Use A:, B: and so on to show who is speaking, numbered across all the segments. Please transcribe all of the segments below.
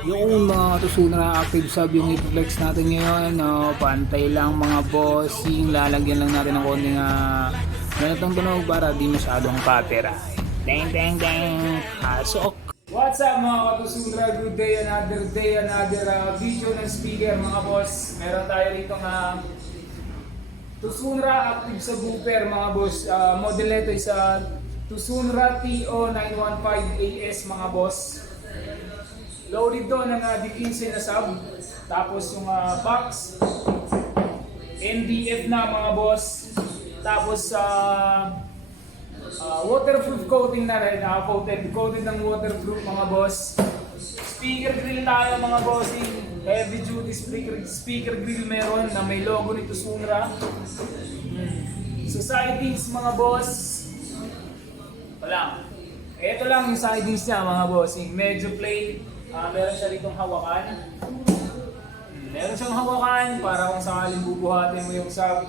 A: Yung mga katusuna active sub yung i-flex natin ngayon, no? pantay lang mga bossing, lalagyan lang natin ng konting uh, ganitong tunog para di masyadong patera. Dang dang dang, pasok! What's up mga katusura? Good day, another day, another uh, video ng speaker mga boss. Meron tayo rito nga Tusunra active sa booper mga boss. Uh, model nito is uh, Tusunra TO915AS mga boss. Loaded doon ng uh, D15 na sub. Tapos yung uh, box. NDF na mga boss. Tapos uh, uh, waterproof coating na rin. Uh, coated, coated ng waterproof mga boss. Speaker grill tayo mga bossing. Heavy duty speaker, speaker grill meron na may logo nito Sunra. Hmm. Mga boss. Wala. Ito lang yung sidings niya mga bossing. Medyo plain. Ah, meron siya ritong hawakan. Hmm, Meron siyang hawakan para kung sakaling bubuhatin mo yung sub.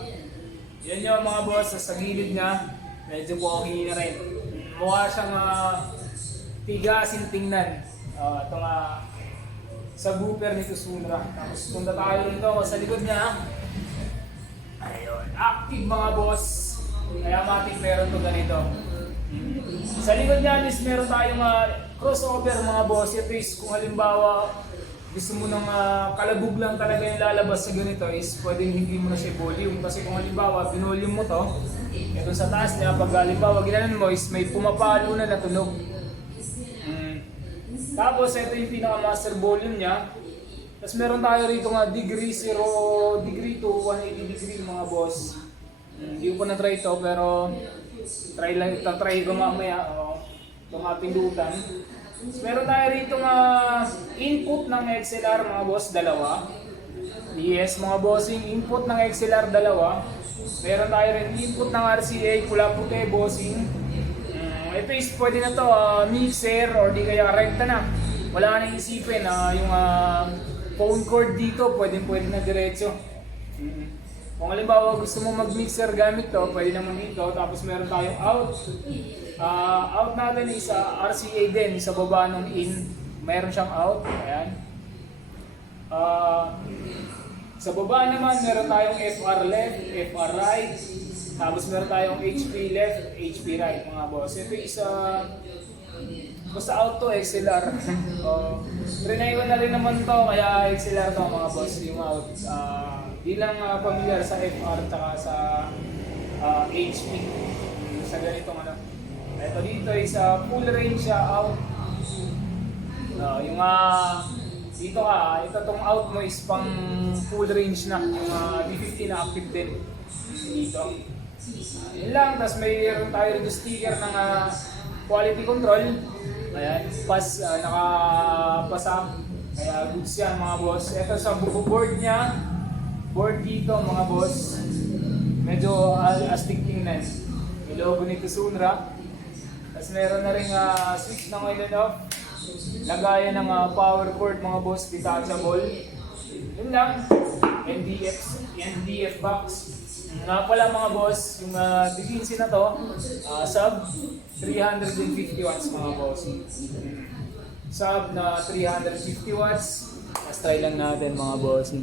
A: Yan yung mga boss sa gilid niya. Medyo pogi na rin. Mukha siyang uh, tigasin tingnan. Uh, ito nga subwoofer nito Sunra. Tapos punta tayo rito sa likod niya. Ayun, active mga boss. Kaya matik meron to ganito. Sa likod niya is meron tayong uh, crossover mga boss. Ito is kung halimbawa gusto mo ng uh, kalabog lang talaga yung lalabas sa ganito is pwedeng hindi mo na siya volume. Kasi kung halimbawa binolium mo to, ito sa taas niya, pag halimbawa ginanon mo is may pumapalo na na tunog. Mm. Tapos ito yung pinaka master volume niya. Tapos meron tayo rito nga degree 0, degree to 180 degree mga boss. Mm, Hindi ko pa na-try ito pero try lang, try ko mamaya. Oh, ito nga pindutan. Tapos meron tayo rito nga input ng XLR mga boss, dalawa. Yes, mga bossing, input ng XLR dalawa. Meron tayo rin input ng RCA, pula puti, bossing. Mm, ito is pwede na to, ah, mixer or di kaya rekta na. Wala na isipin na yung ah, phone cord dito, pwede pwede na diretso. Mm. Kung halimbawa gusto mo mag-mixer gamit to, pwede naman dito. Tapos meron tayong out. Ah, out natin is ah, RCA din, sa baba ng in. Meron siyang out. Ayan. Ah, sa baba naman, meron tayong FR left, FR right. Tapos meron tayong HP left, HP right mga boss. Ito is uh, basta auto XLR. uh, trinay na rin naman to, kaya XLR to mga boss yung out. Uh, di lang uh, familiar sa FR tsaka sa uh, HP. Mm, Sa ganitong ano. Ito dito is uh, full range siya out. Uh, yung uh, dito ka, ito tong out mo is pang full range na. Yung uh, D50 na active din. Dito. Uh, yun lang, tapos mayroon tayo rin sticker ng uh, quality control. Ayan, pass, uh, nakapasa. Kaya goods yan mga boss. Ito sa board niya. Board dito mga boss. Medyo uh, astig tingnan. May nito Sunra. Tapos meron na rin uh, switch ng on and off. Lagayan ng uh, power cord mga boss, detachable. Yun lang. NDF, NDF box. Nga pala mga boss, yung uh, D15 na to, uh, sub 350 watts mga boss. Sub na 350 watts. Let's try lang natin mga boss.